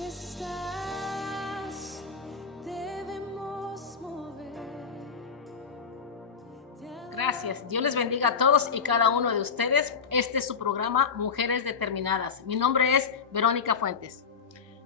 aquí estás, debemos mover. Gracias. Dios les bendiga a todos y cada uno de ustedes. Este es su programa Mujeres Determinadas. Mi nombre es Verónica Fuentes.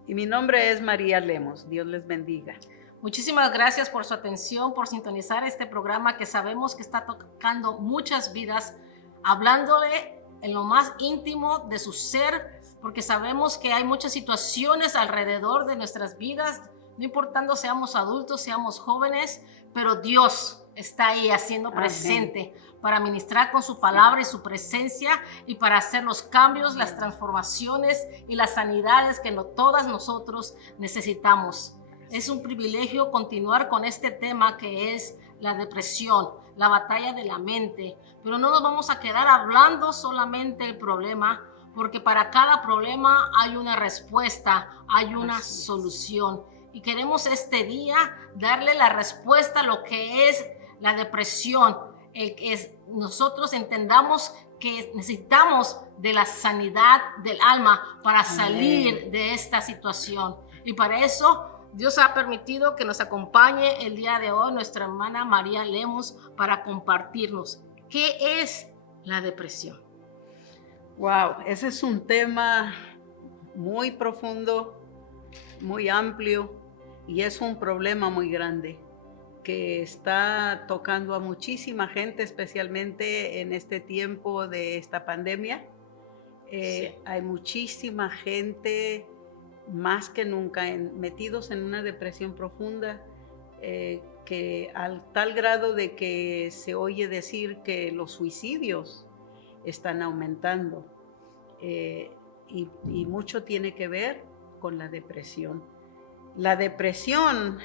Y mi nombre es María Lemos. Dios les bendiga. Muchísimas gracias por su atención, por sintonizar este programa que sabemos que está tocando muchas vidas, hablándole en lo más íntimo de su ser, porque sabemos que hay muchas situaciones alrededor de nuestras vidas, no importando seamos adultos, seamos jóvenes, pero Dios está ahí haciendo presente para ministrar con su palabra y su presencia y para hacer los cambios, las transformaciones y las sanidades que todas nosotros necesitamos. Es un privilegio continuar con este tema que es la depresión, la batalla de la mente, pero no nos vamos a quedar hablando solamente del problema, porque para cada problema hay una respuesta, hay una solución. Y queremos este día darle la respuesta a lo que es la depresión, nosotros entendamos que necesitamos de la sanidad del alma para salir de esta situación. Y para eso Dios ha permitido que nos acompañe el día de hoy nuestra hermana María Lemos para compartirnos qué es la depresión. Wow, ese es un tema muy profundo, muy amplio y es un problema muy grande que está tocando a muchísima gente, especialmente en este tiempo de esta pandemia. Hay muchísima gente, más que nunca, metidos en una depresión profunda, que al tal grado de que se oye decir que los suicidios están aumentando, y mucho tiene que ver con la depresión. La depresión,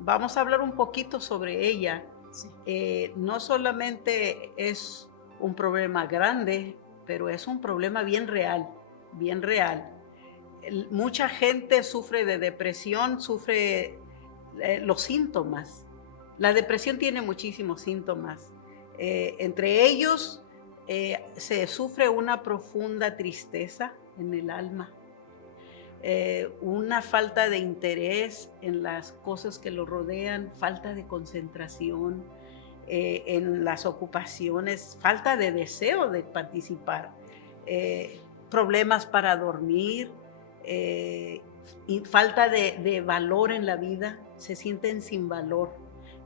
vamos a hablar un poquito sobre ella. No solamente es un problema grande, pero es un problema bien real, bien real. Mucha gente sufre de depresión, sufre los síntomas. La depresión tiene muchísimos síntomas. Entre ellos, se sufre una profunda tristeza en el alma, una falta de interés en las cosas que lo rodean, falta de concentración en las ocupaciones, falta de deseo de participar, problemas para dormir, y falta de valor en la vida. Se sienten sin valor,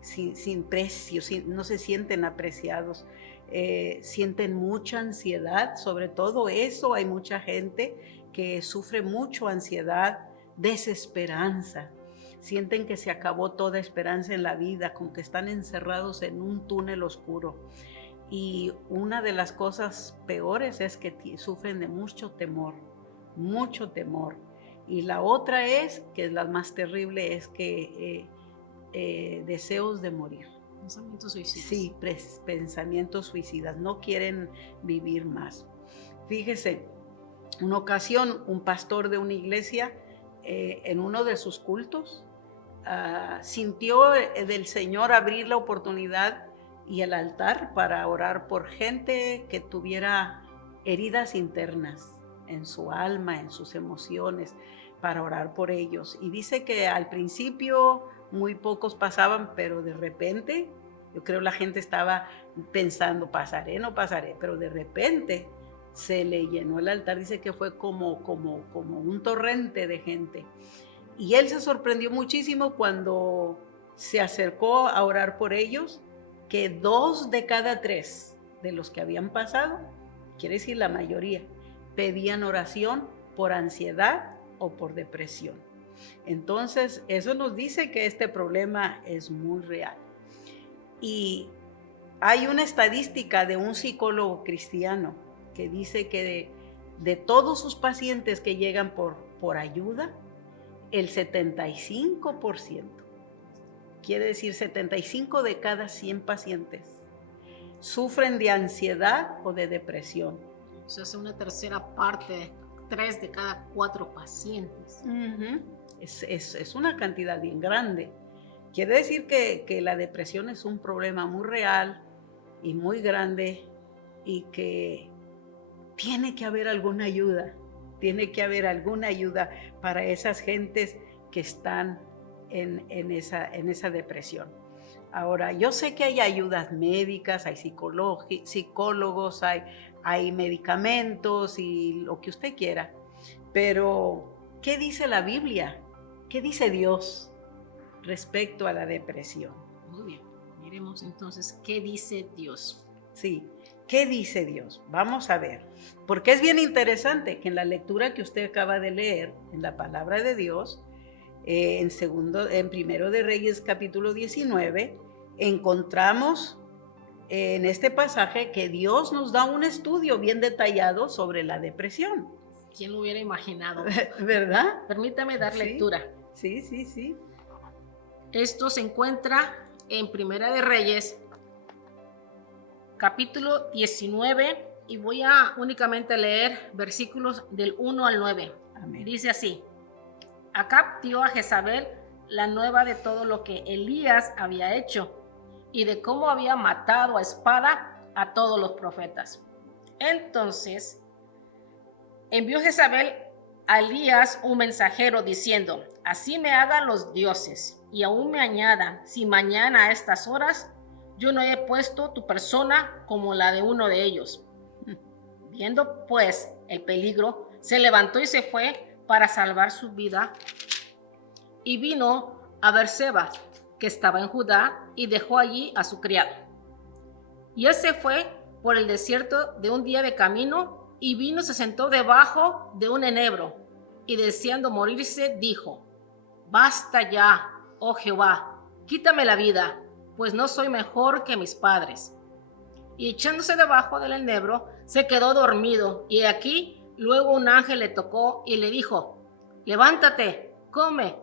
sin precio, no se sienten apreciados, sienten mucha ansiedad. Sobre todo eso, hay mucha gente que sufre mucho ansiedad, desesperanza, sienten que se acabó toda esperanza en la vida, como que están encerrados en un túnel oscuro. Y una de las cosas peores es que sufren de mucho temor. Y la otra es, que es la más terrible, es que deseos de morir. Pensamientos suicidas. Sí, pensamientos suicidas, no quieren vivir más. Fíjese, una ocasión un pastor de una iglesia, en uno de sus cultos, sintió del Señor abrir la oportunidad y el altar para orar por gente que tuviera heridas internas en su alma, en sus emociones, para orar por ellos. Y dice que al principio muy pocos pasaban, pero de repente, yo creo la gente estaba pensando, pasaré, no pasaré, pero de repente se le llenó el altar. Dice que fue como un torrente de gente. Y él se sorprendió muchísimo cuando se acercó a orar por ellos, que 2 de cada 3 de los que habían pasado, quiere decir la mayoría, pedían oración por ansiedad o por depresión. Entonces, eso nos dice que este problema es muy real. Y hay una estadística de un psicólogo cristiano que dice que de todos sus pacientes que llegan por ayuda, el 75%, quiere decir 75 de cada 100 pacientes, sufren de ansiedad o de depresión. Eso es una tercera parte, 3 de cada 4 pacientes. Es una cantidad bien grande. Quiere decir que la depresión es un problema muy real y muy grande, y que tiene que haber alguna ayuda. Tiene que haber alguna ayuda para esas gentes que están en esa depresión. Ahora, yo sé que hay ayudas médicas, hay psicólogos, hay medicamentos y lo que usted quiera, pero ¿qué dice la Biblia? ¿Qué dice Dios respecto a la depresión? Muy bien, miremos entonces qué dice Dios. Sí, ¿qué dice Dios? Vamos a ver, porque es bien interesante que en la lectura que usted acaba de leer, en la palabra de Dios, en Primero de Reyes capítulo 19, encontramos en este pasaje que Dios nos da un estudio bien detallado sobre la depresión. ¿Quién lo hubiera imaginado? ¿Verdad? Permítame dar lectura. Sí. Esto se encuentra en Primera de Reyes, capítulo 19, y voy a únicamente leer versículos del 1 al 9. Amén. Dice así: Acab dio a Jezabel la nueva de todo lo que Elías había hecho y de cómo había matado a espada a todos los profetas. Entonces envió Jezabel a Elías un mensajero diciendo: Así me hagan los dioses y aún me añadan, si mañana a estas horas yo no he puesto tu persona como la de uno de ellos. Viendo pues el peligro, se levantó y se fue para salvar su vida, y vino a Berseba, que estaba en Judá, y dejó allí a su criado. Y él se fue por el desierto de un día de camino, y vino, se sentó debajo de un enebro, y deseando morirse, dijo: Basta ya, oh Jehová, quítame la vida, pues no soy mejor que mis padres. Y echándose debajo del enebro, se quedó dormido, y aquí luego un ángel le tocó y le dijo: Levántate, come.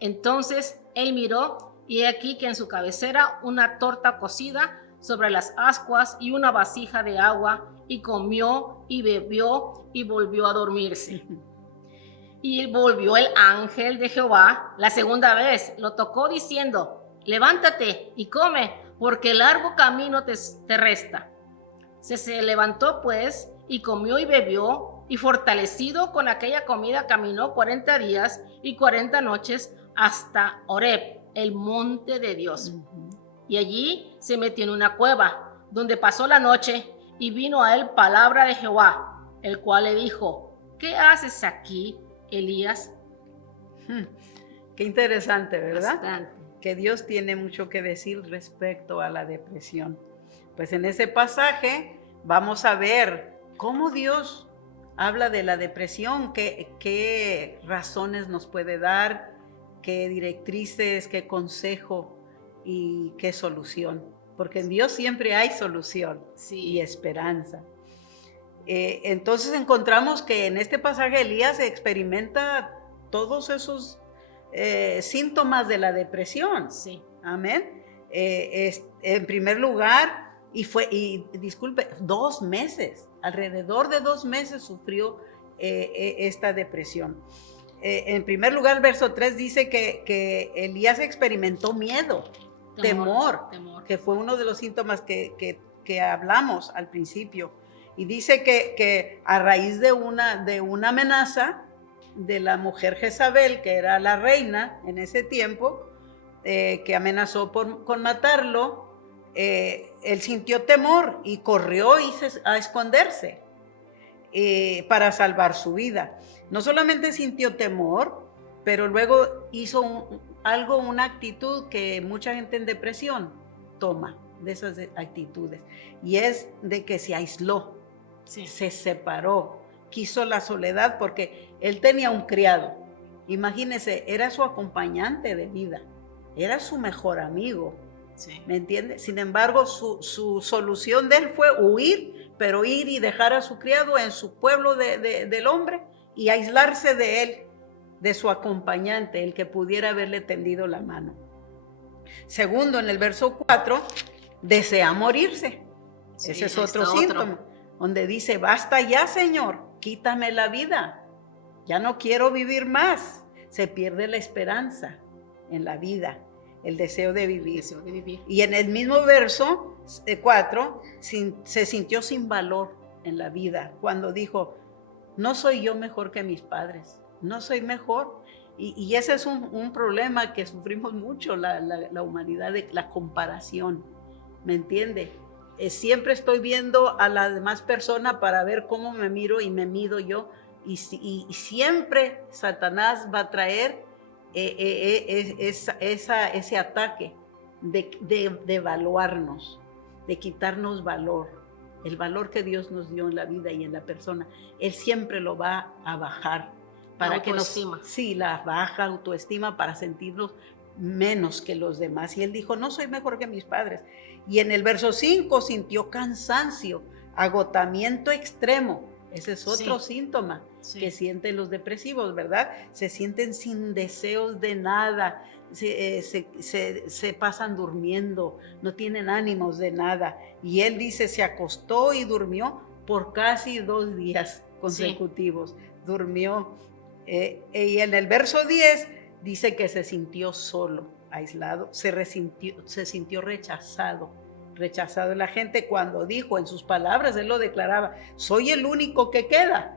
Entonces él miró, y he aquí que en su cabecera una torta cocida sobre las ascuas y una vasija de agua, y comió y bebió y volvió a dormirse. Y volvió el ángel de Jehová la segunda vez, lo tocó diciendo: Levántate y come, porque largo camino te resta. Se levantó pues y comió y bebió, y fortalecido con aquella comida caminó 40 días y 40 noches hasta Horeb, el monte de Dios. Y allí se metió en una cueva, donde pasó la noche, y vino a él palabra de Jehová, el cual le dijo: ¿Qué haces aquí, Elías? Qué interesante, ¿verdad? Bastante. Que Dios tiene mucho que decir respecto a la depresión. Pues en ese pasaje vamos a ver cómo Dios habla de la depresión, qué razones nos puede dar, qué directrices, qué consejo y qué solución. Porque en Dios siempre hay solución y esperanza. Entonces encontramos que en este pasaje Elías experimenta todos esos síntomas de la depresión. Sí. Amén. En primer lugar, disculpe, 2 meses, alrededor de 2 meses sufrió esta depresión. En primer lugar, el verso 3 dice que Elías experimentó miedo, temor, que fue uno de los síntomas que hablamos al principio. Y dice que a raíz de una amenaza de la mujer Jezabel, que era la reina en ese tiempo, que amenazó con matarlo, él sintió temor y corrió a esconderse para salvar su vida. No solamente sintió temor, pero luego hizo una actitud que mucha gente en depresión toma de esas actitudes, y es de que se aisló, se separó, quiso la soledad, porque él tenía un criado. Imagínese, era su acompañante de vida, era su mejor amigo. ¿Me entiende? Sin embargo, su solución de él fue huir, pero ir y dejar a su criado en su pueblo del hombre y aislarse de él, de su acompañante, el que pudiera haberle tendido la mano. Segundo, en el verso 4, desea morirse. Ese es otro síntoma, donde dice: basta ya, Señor, quítame la vida, ya no quiero vivir más. Se pierde la esperanza en la vida, el deseo de vivir. Y en el mismo verso 4, se sintió sin valor en la vida, cuando dijo: No soy yo mejor que mis padres, no soy mejor. Y ese es un problema que sufrimos mucho la humanidad, de la comparación, ¿me entiende? Siempre estoy viendo a la demás persona para ver cómo me miro y me mido yo, y siempre Satanás va a traer ese ataque de evaluarnos, de quitarnos valor, el valor que Dios nos dio en la vida y en la persona. Él siempre lo va a bajar para que la baja autoestima, para sentirnos menos que los demás. Y él dijo, no soy mejor que mis padres. Y en el verso 5 sintió cansancio, agotamiento extremo. Ese es otro síntoma que sienten los depresivos, ¿verdad? Se sienten sin deseos de nada, se pasan durmiendo, no tienen ánimos de nada. Y él dice, se acostó y durmió por casi 2 días consecutivos. Durmió. Y en el verso 10 dice que se sintió solo, aislado, se sintió rechazado. La gente, cuando dijo en sus palabras, él lo declaraba, soy el único que queda.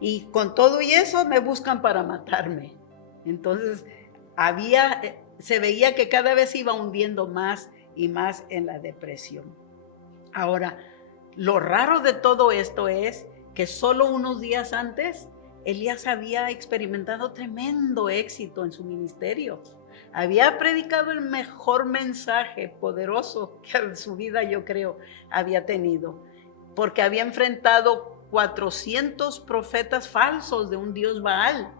Y con todo y eso me buscan para matarme. Entonces se veía que cada vez iba hundiendo más y más en la depresión. Ahora, lo raro de todo esto es que solo unos días antes Elías había experimentado tremendo éxito en su ministerio. Había predicado el mejor mensaje poderoso que en su vida, yo creo, había tenido, porque había enfrentado 400 profetas falsos de un dios Baal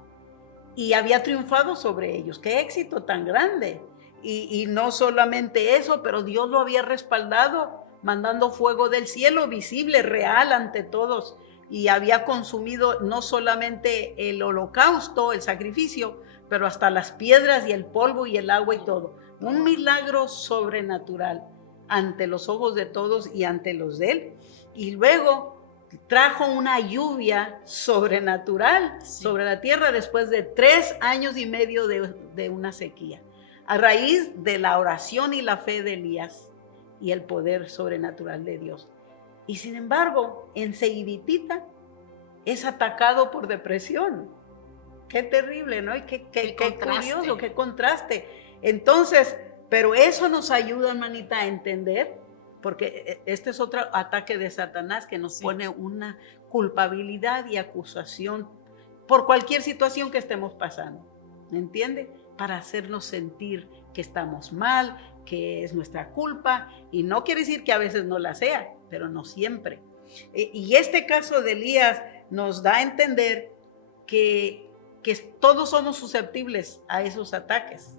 y había triunfado sobre ellos. ¡Qué éxito tan grande! Y no solamente eso, pero Dios lo había respaldado, mandando fuego del cielo visible, real ante todos, y había consumido no solamente el holocausto, el sacrificio, pero hasta las piedras y el polvo y el agua y todo. Un milagro sobrenatural ante los ojos de todos y ante los de él. Y luego trajo una lluvia sobrenatural sobre la tierra después de 3 años y medio de una sequía, a raíz de la oración y la fe de Elías y el poder sobrenatural de Dios. Y sin embargo, enseguidita es atacado por depresión. Qué terrible, ¿no? Y qué curioso, qué contraste. Entonces, pero eso nos ayuda, hermanita, a entender, porque este es otro ataque de Satanás que nos pone una culpabilidad y acusación por cualquier situación que estemos pasando, ¿me entiende? Para hacernos sentir que estamos mal, que es nuestra culpa, y no quiere decir que a veces no la sea, pero no siempre. Y este caso de Elías nos da a entender que todos somos susceptibles a esos ataques,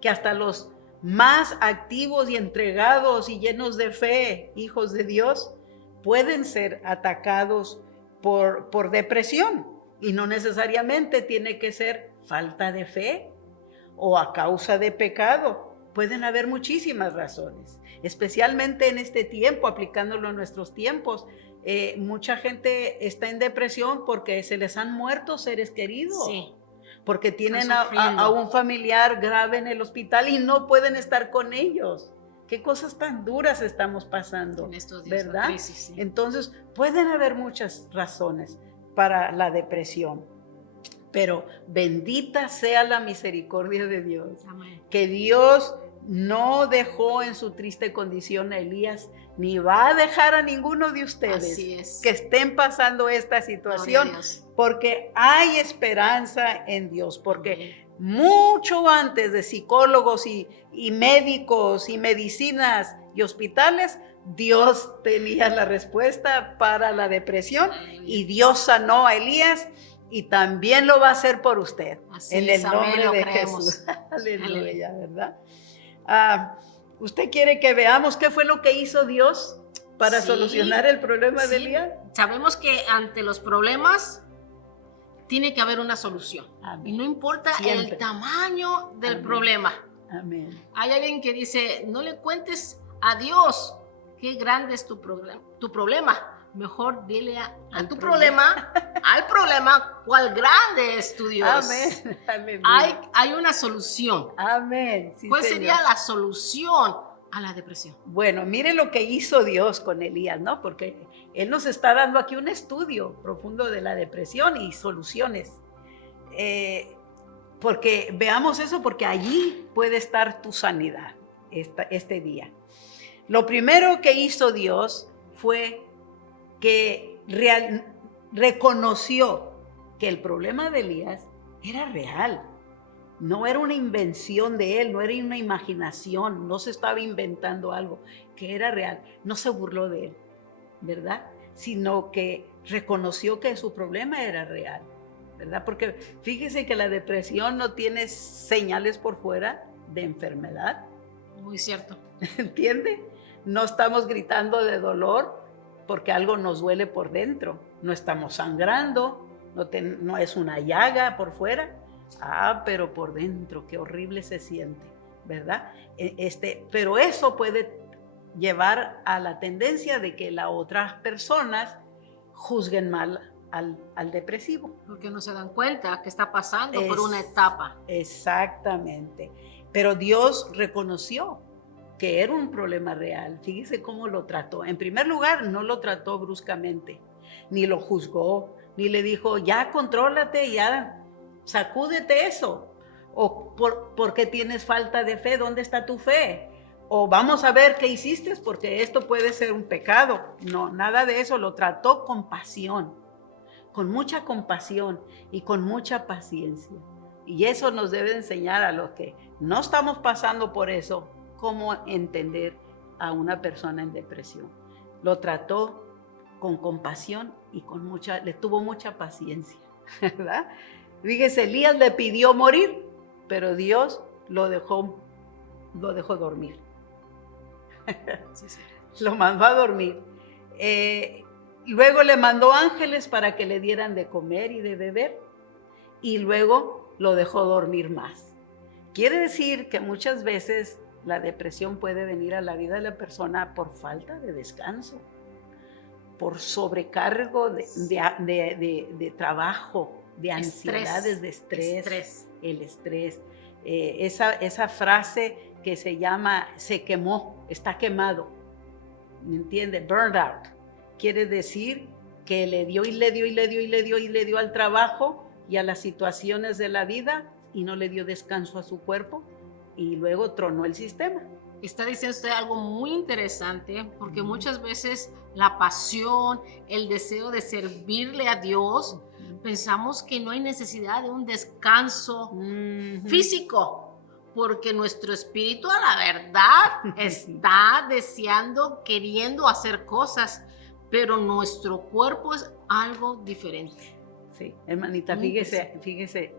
que hasta los más activos y entregados y llenos de fe, hijos de Dios, pueden ser atacados por depresión, y no necesariamente tiene que ser falta de fe o a causa de pecado. Pueden haber muchísimas razones, especialmente en este tiempo, aplicándolo a nuestros tiempos. Mucha gente está en depresión porque se les han muerto seres queridos, porque tienen a un familiar grave en el hospital y no pueden estar con ellos. Qué cosas tan duras estamos pasando en estos días, ¿verdad? Crisis, Entonces pueden haber muchas razones para la depresión, pero bendita sea la misericordia de Dios. Amén. Que Dios no dejó en su triste condición a Elías, ni va a dejar a ninguno de ustedes que estén pasando esta situación, porque hay esperanza en Dios, porque mucho antes de psicólogos y médicos y medicinas y hospitales, Dios tenía la respuesta para la depresión, y Dios sanó a Elías, y también lo va a hacer por usted. En el nombre de Jesús. Aleluya, ¿verdad? ¿Usted quiere que veamos qué fue lo que hizo Dios para solucionar el problema de Elías? Sabemos que ante los problemas tiene que haber una solución. Amén. Y no importa el tamaño del problema. Amén. Hay alguien que dice, no le cuentes a Dios qué grande es tu problema. Mejor dile al problema, cuál grande es tu Dios. Amén. Hay una solución. Amén. Sí, ¿Cuál sería la solución a la depresión? Bueno, mire lo que hizo Dios con Elías, ¿no? Porque Él nos está dando aquí un estudio profundo de la depresión y soluciones. Porque veamos eso, porque allí puede estar tu sanidad este día. Lo primero que hizo Dios fue que reconoció que el problema de Elías era real. No era una invención de él, no era una imaginación, no se estaba inventando algo, que era real. No se burló de él, ¿verdad? Sino que reconoció que su problema era real, ¿verdad? Porque fíjese que la depresión no tiene señales por fuera de enfermedad. Muy cierto. ¿Entiende? No estamos gritando de dolor porque algo nos duele por dentro. No estamos sangrando, no es una llaga por fuera. Pero por dentro, qué horrible se siente, ¿verdad? Pero eso puede llevar a la tendencia de que las otras personas juzguen mal al depresivo. Porque no se dan cuenta que está pasando por una etapa. Exactamente. Pero Dios reconoció que era un problema real. Fíjese cómo lo trató. En primer lugar, no lo trató bruscamente, ni lo juzgó, ni le dijo, ya contrólate, ya sacúdete eso. O ¿por qué tienes falta de fe? ¿Dónde está tu fe? O vamos a ver qué hiciste, porque esto puede ser un pecado. No, nada de eso. Lo trató con pasión, con mucha compasión y con mucha paciencia. Y eso nos debe enseñar a los que no estamos pasando por eso, cómo entender a una persona en depresión. Lo trató con compasión y le tuvo mucha paciencia, ¿verdad? Fíjese, Elías le pidió morir, pero Dios lo dejó dormir. Sí. Lo mandó a dormir. Luego le mandó ángeles para que le dieran de comer y de beber, y luego lo dejó dormir más. Quiere decir que muchas veces la depresión puede venir a la vida de la persona por falta de descanso, por sobrecargo de trabajo, de ansiedades, de estrés. El estrés. Esa frase que se llama, se quemó, está quemado, ¿me entiende? Burned out. Quiere decir que le dio al trabajo y a las situaciones de la vida y no le dio descanso a su cuerpo y luego tronó el sistema. Está diciendo usted algo muy interesante, porque muchas veces la pasión, el deseo de servirle a Dios, pensamos que no hay necesidad de un descanso físico, porque nuestro espíritu a la verdad está deseando, queriendo hacer cosas, pero nuestro cuerpo es algo diferente. Sí, hermanita, fíjese,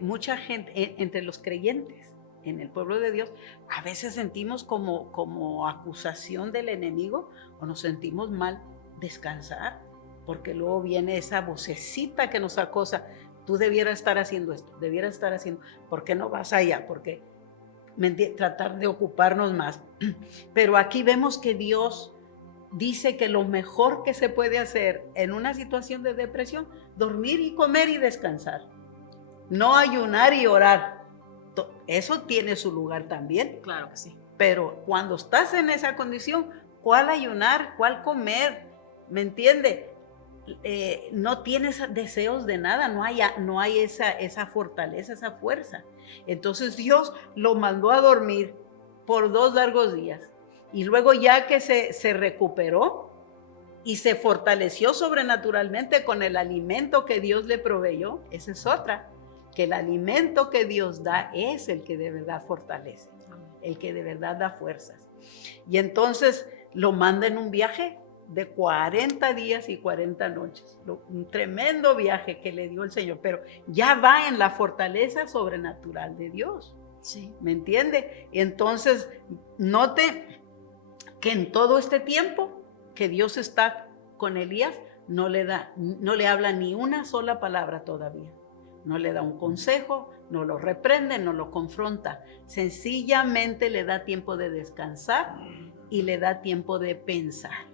mucha gente, entre los creyentes, en el pueblo de Dios, a veces sentimos como acusación del enemigo o nos sentimos mal descansar, porque luego viene esa vocecita que nos acosa. Tú debieras estar haciendo esto, debieras estar haciendo, ¿por qué no vas allá? Porque tratar de ocuparnos más. Pero aquí vemos que Dios dice que lo mejor que se puede hacer en una situación de depresión, dormir y comer y descansar, no ayunar y orar. Eso tiene su lugar también. Claro que sí. Pero cuando estás en esa condición, ¿cuál ayunar? ¿Cuál comer? ¿Me entiende? No tienes deseos de nada, no hay esa fortaleza, esa fuerza. Entonces Dios lo mandó a dormir por 2 largos días. Y luego ya que se recuperó y se fortaleció sobrenaturalmente con el alimento que Dios le proveyó, esa es otra. Que el alimento que Dios da es el que de verdad fortalece, el que de verdad da fuerzas. Y entonces lo manda en un viaje de 40 días y 40 noches. Un tremendo viaje que le dio el Señor, pero ya va en la fortaleza sobrenatural de Dios. Sí. ¿Me entiende? Entonces, note que en todo este tiempo que Dios está con Elías, no le habla ni una sola palabra todavía. No le da un consejo, no lo reprende, no lo confronta. Sencillamente le da tiempo de descansar y le da tiempo de pensar.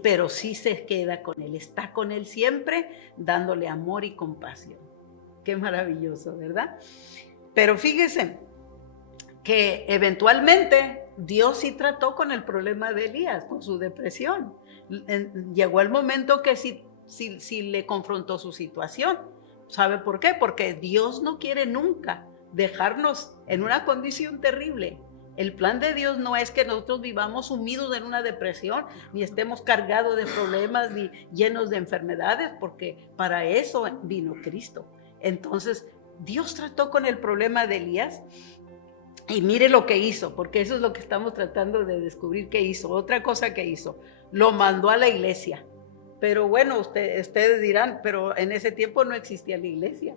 Pero sí se queda con él, está con él siempre, dándole amor y compasión. Qué maravilloso, ¿verdad? Pero fíjese que eventualmente Dios sí trató con el problema de Elías, con su depresión. Llegó el momento que sí le confrontó su situación. ¿Sabe por qué? Porque Dios no quiere nunca dejarnos en una condición terrible. El plan de Dios no es que nosotros vivamos sumidos en una depresión, ni estemos cargados de problemas, ni llenos de enfermedades, porque para eso vino Cristo. Entonces, Dios trató con el problema de Elías y mire lo que hizo, porque eso es lo que estamos tratando de descubrir que hizo. Otra cosa que hizo, lo mandó a la iglesia. Pero bueno, ustedes dirán, pero en ese tiempo no existía la iglesia.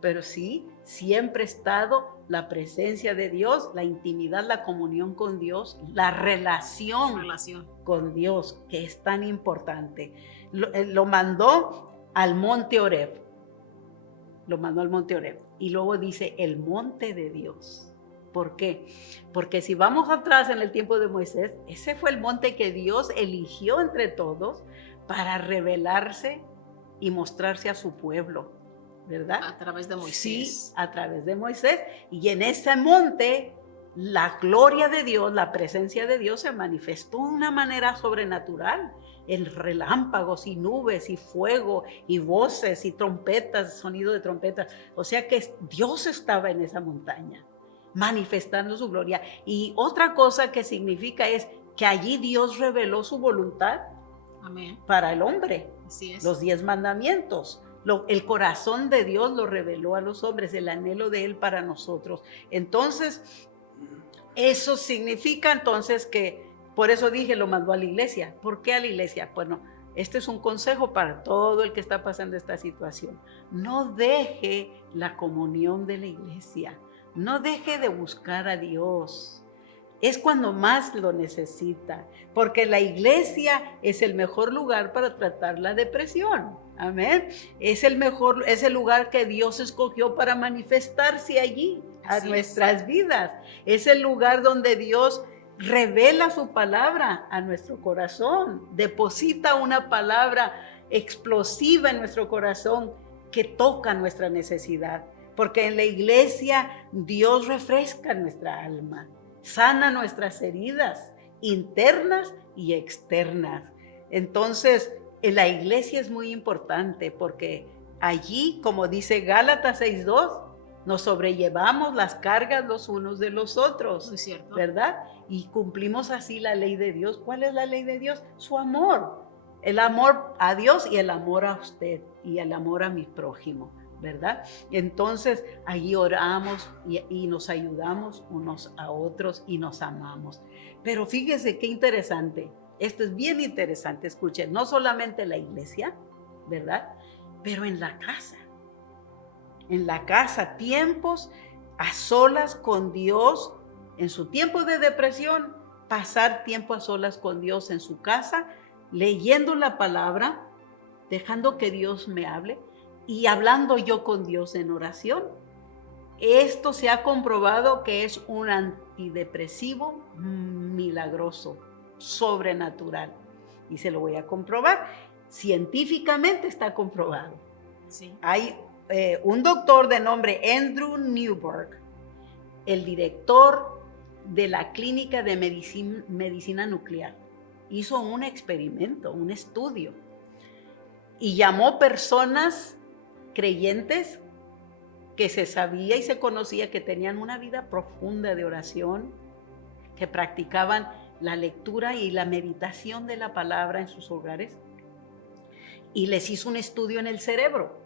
Pero sí, siempre ha estado la presencia de Dios, la intimidad, la comunión con Dios, la relación con Dios, que es tan importante. Lo mandó al monte Horeb. Lo mandó al monte Horeb. Y luego dice, el monte de Dios. ¿Por qué? Porque si vamos atrás en el tiempo de Moisés, ese fue el monte que Dios eligió entre todos para revelarse y mostrarse a su pueblo, ¿verdad? A través de Moisés. Sí, a través de Moisés. Y en ese monte, la gloria de Dios, la presencia de Dios se manifestó de una manera sobrenatural. En relámpagos y nubes y fuego y voces y trompetas, sonido de trompetas. O sea que Dios estaba en esa montaña, manifestando su gloria. Y otra cosa que significa es que allí Dios reveló su voluntad. Amén. Para el hombre. Así es. Los 10 mandamientos. El corazón de Dios lo reveló a los hombres, el anhelo de Él para nosotros. Entonces, eso significa entonces que, por eso dije, lo mandó a la iglesia. ¿Por qué a la iglesia? Bueno, este es un consejo para todo el que está pasando esta situación. No deje la comunión de la iglesia. No deje de buscar a Dios. Es cuando más lo necesita, porque la iglesia es el mejor lugar para tratar la depresión. Amén. Es el lugar que Dios escogió para manifestarse allí a nuestras vidas. Es el lugar donde Dios revela su palabra a nuestro corazón, deposita una palabra explosiva en nuestro corazón que toca nuestra necesidad. Porque en la iglesia Dios refresca nuestra alma, sana nuestras heridas internas y externas. Entonces, en la iglesia es muy importante porque allí, como dice Gálatas 6:2, nos sobrellevamos las cargas los unos de los otros. Muy cierto. ¿Verdad? Y cumplimos así la ley de Dios. ¿Cuál es la ley de Dios? Su amor. El amor a Dios y el amor a usted y el amor a mi prójimo. ¿Verdad? Entonces, allí oramos y nos ayudamos unos a otros y nos amamos. Pero fíjese qué interesante. Esto es bien interesante. Escuchen, no solamente en la iglesia, ¿verdad? Pero en la casa. En la casa, tiempos a solas con Dios. En su tiempo de depresión, pasar tiempo a solas con Dios en su casa, leyendo la palabra, dejando que Dios me hable y hablando yo con Dios en oración. Esto se ha comprobado que es un antidepresivo milagroso, sobrenatural. Y se lo voy a comprobar. Científicamente está comprobado. Sí. Hay un doctor de nombre Andrew Newberg, el director de la clínica de medicina nuclear, hizo un experimento, un estudio, y llamó personas creyentes que se sabía y se conocía que tenían una vida profunda de oración, que practicaban la lectura y la meditación de la palabra en sus hogares, y les hizo un estudio en el cerebro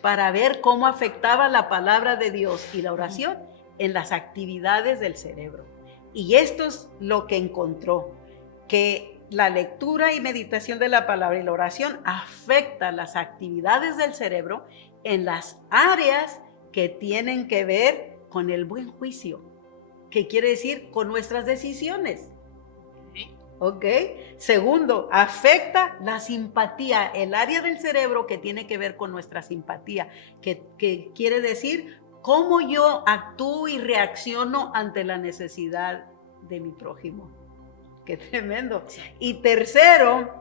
para ver cómo afectaba la palabra de Dios y la oración en las actividades del cerebro. Y esto es lo que encontró, que la lectura y meditación de la palabra y la oración afecta las actividades del cerebro en las áreas que tienen que ver con el buen juicio, que quiere decir con nuestras decisiones. ¿Ok? Segundo, afecta la simpatía, el área del cerebro que tiene que ver con nuestra simpatía, que quiere decir cómo yo actúo y reacciono ante la necesidad de mi prójimo. ¡Qué tremendo! Y tercero,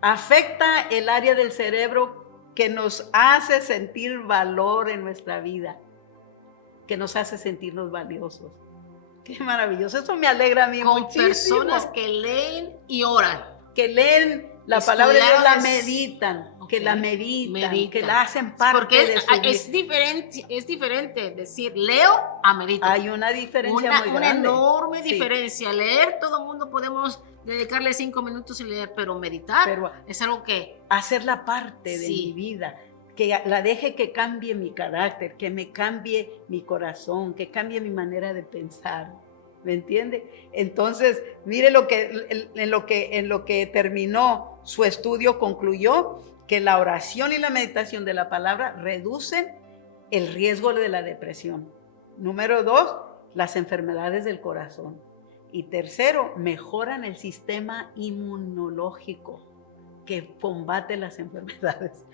afecta el área del cerebro que nos hace sentir valor en nuestra vida, que nos hace sentirnos valiosos. Qué maravilloso, eso me alegra a mí con muchísimo. personas que leen y oran. Que leen la palabra de Dios, la Estudiadas. meditan, Ok. que la meditan, que Meditan. la hacen parte Porque de su vida. es diferente decir leo a meditar. Hay una diferencia muy Una grande. enorme Sí, diferencia. Leer, todo el mundo podemos dedicarle 5 minutos y leer, pero meditar pero es algo que hacerla parte de Sí. mi vida, que la deje que cambie mi carácter, que me cambie mi corazón, que cambie mi manera de pensar. ¿Me entiende? Entonces, mire en lo que terminó su estudio, concluyó que la oración y la meditación de la palabra reducen el riesgo de la depresión. Número 2, las enfermedades del corazón. Y tercero, mejoran el sistema inmunológico que combate las enfermedades.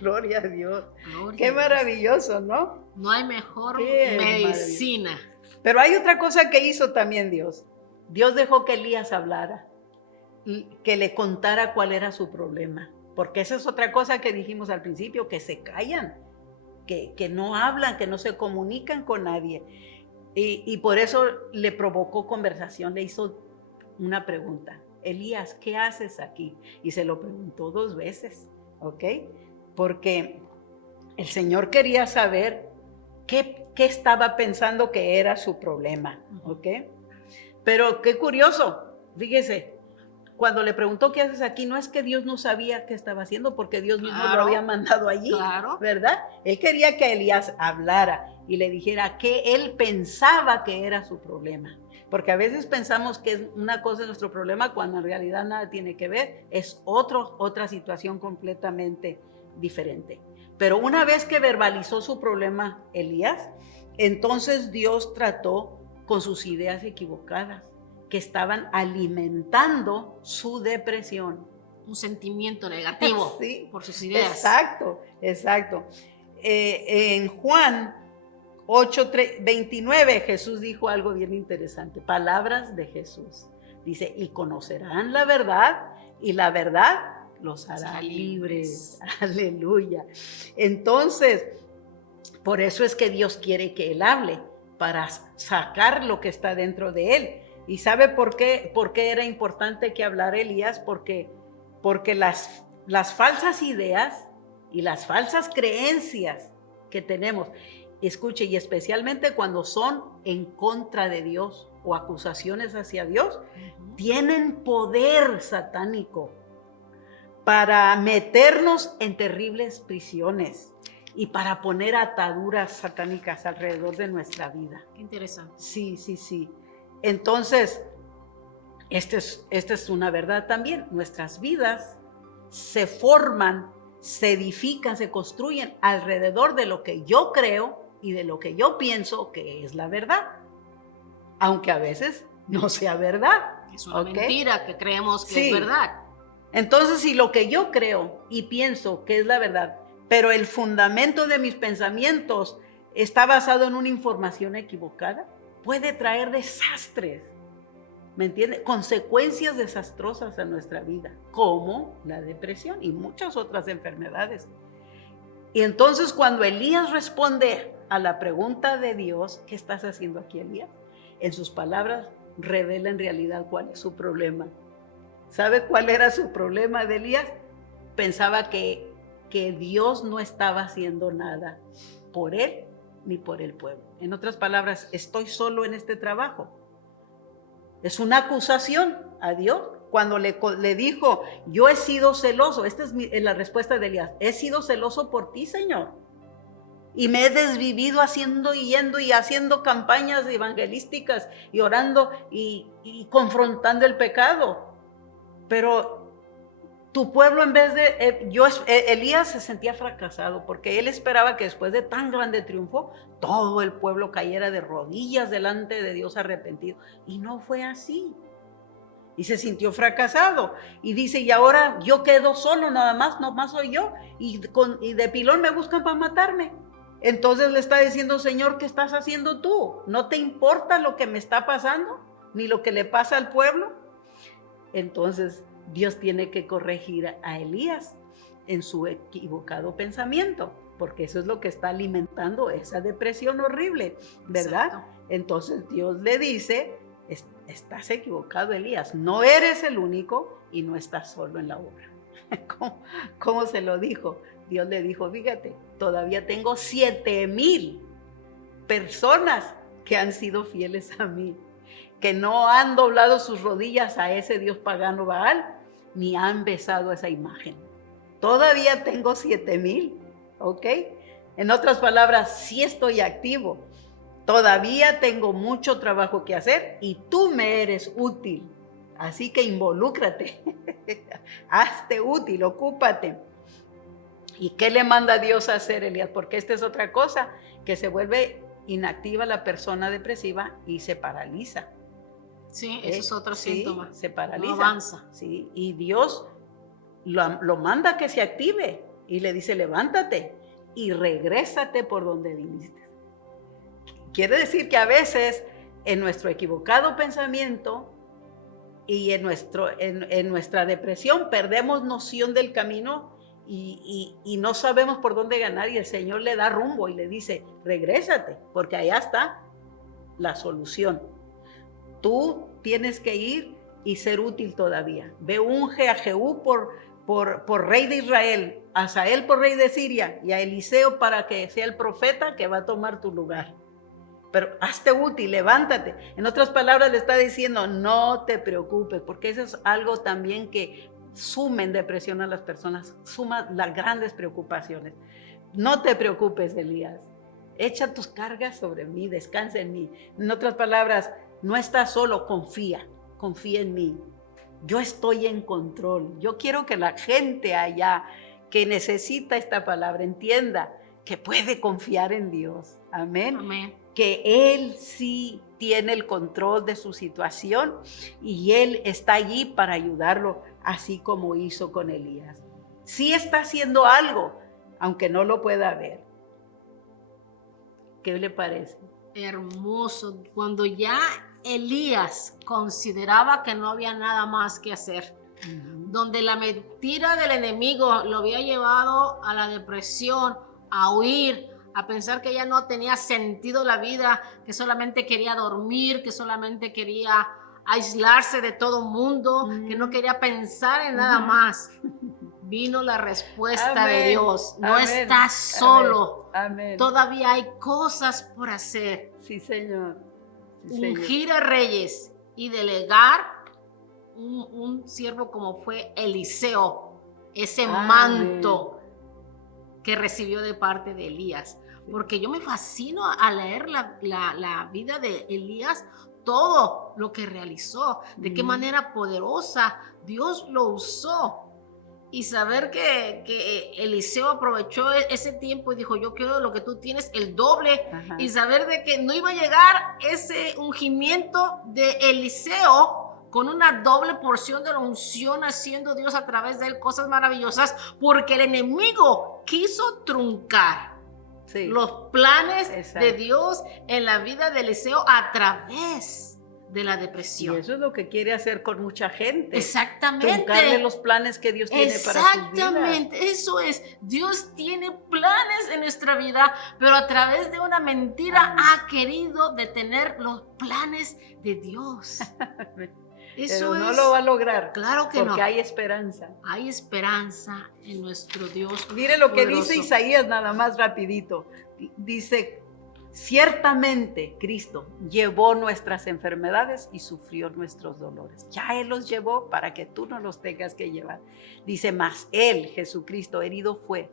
Gloria a Dios. gloria Qué a Dios. maravilloso, ¿no? No hay mejor Qué medicina. Pero hay otra cosa que hizo también Dios. Dios dejó que Elías hablara, que le contara cuál era su problema. Porque esa es otra cosa que dijimos al principio, que se callan, que no hablan, que no se comunican con nadie. Y por eso le provocó conversación, le hizo una pregunta. Elías, ¿qué haces aquí? Y se lo preguntó 2 veces, ¿ok? Porque el Señor quería saber qué estaba pensando que era su problema, ¿ok? Pero qué curioso, fíjese, cuando le preguntó qué haces aquí, no es que Dios no sabía qué estaba haciendo, porque Dios mismo lo Claro, había mandado allí, claro. ¿verdad? Él quería que Elías hablara y le dijera que él pensaba que era su problema. Porque a veces pensamos que es una cosa nuestro problema cuando en realidad nada tiene que ver, es otra situación completamente diferente. Pero una vez que verbalizó su problema Elías, entonces Dios trató con sus ideas equivocadas que estaban alimentando su depresión. Un sentimiento negativo Sí, por sus ideas. exacto, exacto. En Juan 8:29 Jesús dijo algo bien interesante, palabras de Jesús. Dice, y conocerán la verdad, y la verdad los hará libres. Aleluya. Entonces, por eso es que Dios quiere que Él hable, para sacar lo que está dentro de Él. ¿Y sabe por qué era importante que hablara Elías? Porque las falsas ideas y las falsas creencias que tenemos, escuche, y especialmente cuando son en contra de Dios o acusaciones hacia Dios, tienen poder satánico para meternos en terribles prisiones y para poner ataduras satánicas alrededor de nuestra vida. Qué interesante. Sí, sí, sí. Entonces, esta es una verdad también. Nuestras vidas se forman, se edifican, se construyen alrededor de lo que yo creo y de lo que yo pienso que es la verdad, aunque a veces no sea verdad. Es una ¿ok? mentira que creemos que Sí. es verdad. Entonces, si lo que yo creo y pienso que es la verdad, pero el fundamento de mis pensamientos está basado en una información equivocada, puede traer desastres, ¿me entiende? Consecuencias desastrosas a nuestra vida, como la depresión y muchas otras enfermedades. Y entonces cuando Elías responde a la pregunta de Dios, ¿qué estás haciendo aquí, Elías? En sus palabras revela en realidad cuál es su problema. ¿Sabe cuál era su problema de Elías? Pensaba que Dios no estaba haciendo nada por él ni por el pueblo. En otras palabras, estoy solo en este trabajo. Es una acusación a Dios. Cuando le dijo, yo he sido celoso, esta es la respuesta de Elías, he sido celoso por ti, Señor. Y me he desvivido haciendo y yendo y haciendo campañas evangelísticas y orando y confrontando el pecado. Pero tu pueblo, en vez de... Elías se sentía fracasado porque él esperaba que después de tan grande triunfo, todo el pueblo cayera de rodillas delante de Dios arrepentido. Y no fue así. Y se sintió fracasado. Y dice, y ahora yo quedo solo nada más, nomás soy yo. Y de pilón me buscan para matarme. Entonces le está diciendo, Señor, ¿qué estás haciendo tú? ¿No te importa lo que me está pasando? Ni lo que le pasa al pueblo. Entonces Dios tiene que corregir a Elías en su equivocado pensamiento, porque eso es lo que está alimentando esa depresión horrible, ¿verdad? Exacto. Entonces Dios le dice, estás equivocado, Elías, no eres el único y no estás solo en la obra. ¿Cómo se lo dijo? Dios le dijo, fíjate, todavía tengo 7,000 personas que han sido fieles a mí, que no han doblado sus rodillas a ese dios pagano Baal, ni han besado esa imagen. Todavía tengo 7,000, ¿ok? En otras palabras, sí estoy activo. Todavía tengo mucho trabajo que hacer y tú me eres útil. Así que involúcrate, hazte útil, ocúpate. ¿Y qué le manda Dios a hacer, Elías? Porque esta es otra cosa, que se vuelve inactiva la persona depresiva y se paraliza. Sí, eso es otro síntoma. Se paraliza. No avanza. Sí, y Dios lo manda a que se active y le dice, levántate y regrésate por donde viniste. Quiere decir que a veces en nuestro equivocado pensamiento y en nuestra depresión perdemos noción del camino y no sabemos por dónde ganar, y el Señor le da rumbo y le dice, regrésate, porque allá está la solución. Tú tienes que ir y ser útil todavía. Ve, unge a Jehú por rey de Israel, a Hazael por rey de Siria y a Eliseo para que sea el profeta que va a tomar tu lugar. Pero hazte útil, levántate. En otras palabras le está diciendo, no te preocupes, porque eso es algo también que suma en depresión a las personas, suma las grandes preocupaciones. No te preocupes, Elías. Echa tus cargas sobre mí, descansa en mí. En otras palabras, no estás solo, confía en mí. Yo estoy en control. Yo quiero que la gente allá que necesita esta palabra entienda que puede confiar en Dios. Amén. Amén. Que Él sí tiene el control de su situación y Él está allí para ayudarlo, así como hizo con Elías. Sí está haciendo algo, aunque no lo pueda ver. ¿Qué le parece? Hermoso. Cuando ya Elías consideraba que no había nada más que hacer, donde la mentira del enemigo lo había llevado a la depresión, a huir, a pensar que ya no tenía sentido la vida, que solamente quería dormir, que solamente quería aislarse de todo mundo, que no quería pensar en nada más. Vino la respuesta de Dios. No estás solo. Amén. Todavía hay cosas por hacer. Sí, Señor. Sí, Ungir a reyes y delegar un siervo como fue Eliseo, ese manto que recibió de parte de Elías. Porque yo me fascino a leer la vida de Elías, todo lo que realizó, de qué manera poderosa Dios lo usó. Y saber que Eliseo aprovechó ese tiempo y dijo, yo quiero lo que tú tienes, el doble. Ajá. Y saber de que no iba a llegar ese ungimiento de Eliseo con una doble porción de la unción, haciendo Dios a través de él cosas maravillosas, porque el enemigo quiso truncar los planes de Dios en la vida de Eliseo a través de la depresión. Y eso es lo que quiere hacer con mucha gente. Exactamente. Truncarle los planes que Dios tiene para sus vidas. Exactamente, eso es. Dios tiene planes en nuestra vida, pero a través de una mentira ha querido detener los planes de Dios. Eso pero no lo va a lograr. Claro que no. Porque hay esperanza. Hay esperanza en nuestro Dios. Mire lo que poderoso. dice Isaías, nada más rapidito. Dice, ciertamente Cristo llevó nuestras enfermedades y sufrió nuestros dolores. Ya Él los llevó para que tú no los tengas que llevar. Dice, mas Él, Jesucristo, herido fue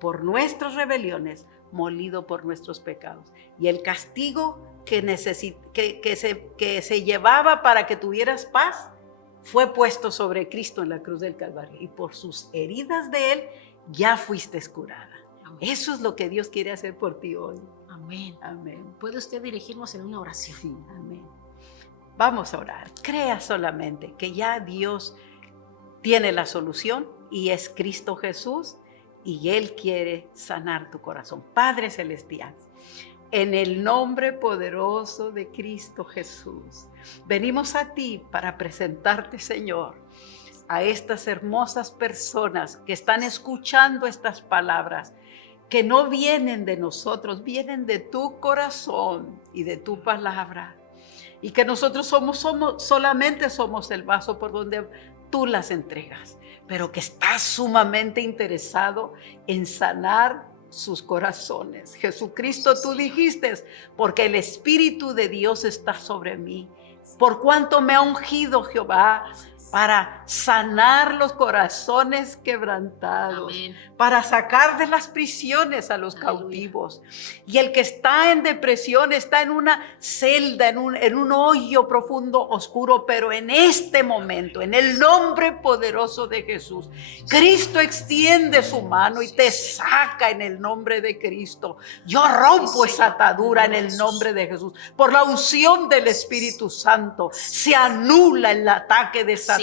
por nuestras rebeliones, molido por nuestros pecados. Y el castigo que se llevaba para que tuvieras paz fue puesto sobre Cristo en la cruz del Calvario. Y por sus heridas de Él ya fuiste curada. Amén. Eso es lo que Dios quiere hacer por ti hoy. Amén. Amén. ¿Puede usted dirigirnos en una oración? Sí, amén. Vamos a orar. Crea solamente que ya Dios tiene la solución y es Cristo Jesús y Él quiere sanar tu corazón. Padre Celestial, en el nombre poderoso de Cristo Jesús, venimos a ti para presentarte, Señor, a estas hermosas personas que están escuchando estas palabras, que no vienen de nosotros, vienen de tu corazón y de tu palabra. Y que nosotros solamente somos el vaso por donde tú las entregas, pero que estás sumamente interesado en sanar sus corazones. Jesucristo, tú dijiste, porque el Espíritu de Dios está sobre mí, por cuanto me ha ungido Jehová para sanar los corazones quebrantados, Amén. para sacar de las prisiones a los Aleluya. cautivos. Y el que está en depresión está en una celda, en un hoyo profundo, oscuro, pero en este momento, en el nombre poderoso de Jesús, Cristo extiende su mano y te saca en el nombre de Cristo. Yo rompo esa atadura en el nombre de Jesús. Por la unción del Espíritu Santo se anula el ataque de Satanás.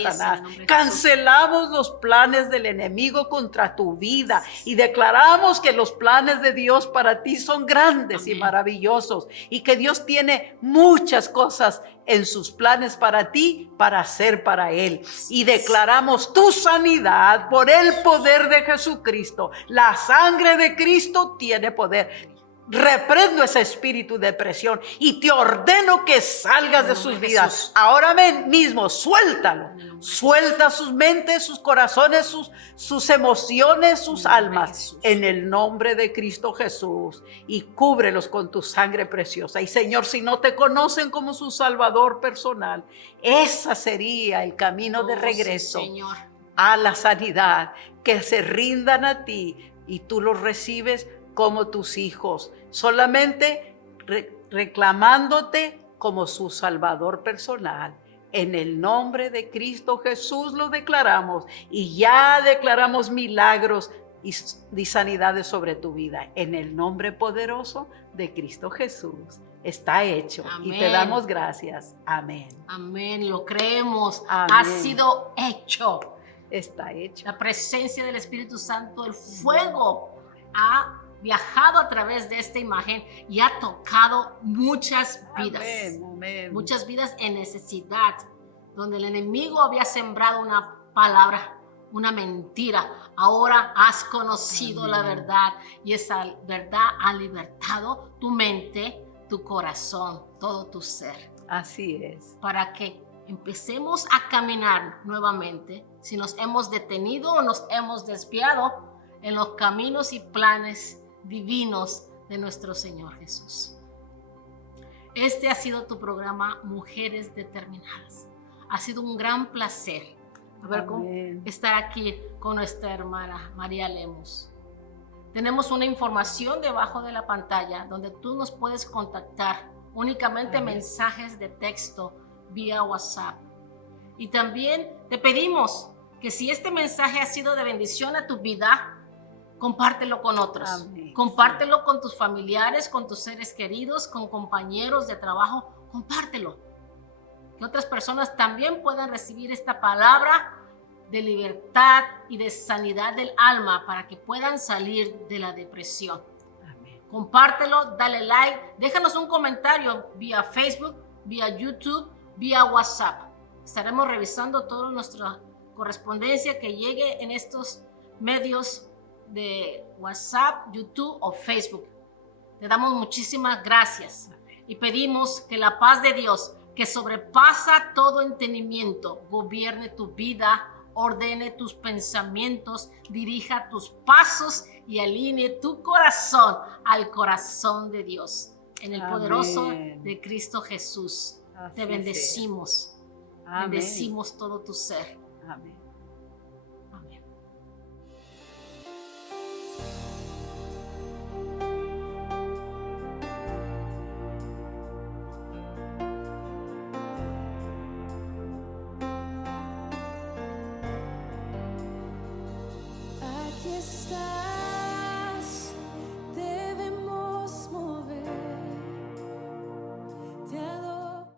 Cancelamos los planes del enemigo contra tu vida y declaramos que los planes de Dios para ti son grandes y maravillosos, y que Dios tiene muchas cosas en sus planes para ti, para hacer para Él. Y declaramos tu sanidad por el poder de Jesucristo. La sangre de Cristo tiene poder. Reprendo ese espíritu de depresión y te ordeno que salgas de sus vidas. Ahora mismo, suéltalo. Suelta sus mentes, sus corazones, sus emociones, sus almas, en el nombre de Cristo Jesús, y cúbrelos con tu sangre preciosa. Y Señor, si no te conocen como su Salvador personal, ese sería el camino de regreso a la sanidad, que se rindan a ti y tú los recibes como tus hijos, solamente reclamándote como su Salvador personal. En el nombre de Cristo Jesús lo declaramos, y ya declaramos milagros y sanidades sobre tu vida. En el nombre poderoso de Cristo Jesús está hecho. Amén. Y te damos gracias. Amén. Amén, lo creemos. Amén. Ha sido hecho. Está hecho. La presencia del Espíritu Santo, el fuego, ha viajado a través de esta imagen y ha tocado muchas vidas. Amén, amén. Muchas vidas en necesidad, donde el enemigo había sembrado una palabra, una mentira. Ahora has conocido la verdad, y esa verdad ha libertado tu mente, tu corazón, todo tu ser. Así es. Para que empecemos a caminar nuevamente, si nos hemos detenido o nos hemos desviado en los caminos y planes divinos de nuestro Señor Jesús. Este ha sido tu programa Mujeres Determinadas. Ha sido un gran placer estar aquí con nuestra hermana María Lemus. Tenemos una información debajo de la pantalla donde tú nos puedes contactar, únicamente mensajes de texto vía WhatsApp. Y también te pedimos que si este mensaje ha sido de bendición a tu vida, compártelo con otros. Amén. Compártelo con tus familiares, con tus seres queridos, con compañeros de trabajo. Compártelo. Que otras personas también puedan recibir esta palabra de libertad y de sanidad del alma, para que puedan salir de la depresión. Amén. Compártelo, dale like, déjanos un comentario vía Facebook, vía YouTube, vía WhatsApp. Estaremos revisando toda nuestra correspondencia que llegue en estos medios de WhatsApp, YouTube o Facebook. Te damos muchísimas gracias y pedimos que la paz de Dios, que sobrepasa todo entendimiento, gobierne tu vida, ordene tus pensamientos, dirija tus pasos y alinee tu corazón al corazón de Dios. En el poderoso de Cristo Jesús, Así te bendecimos. Amén. Bendecimos todo tu ser. Amén. Amén. Aquí está.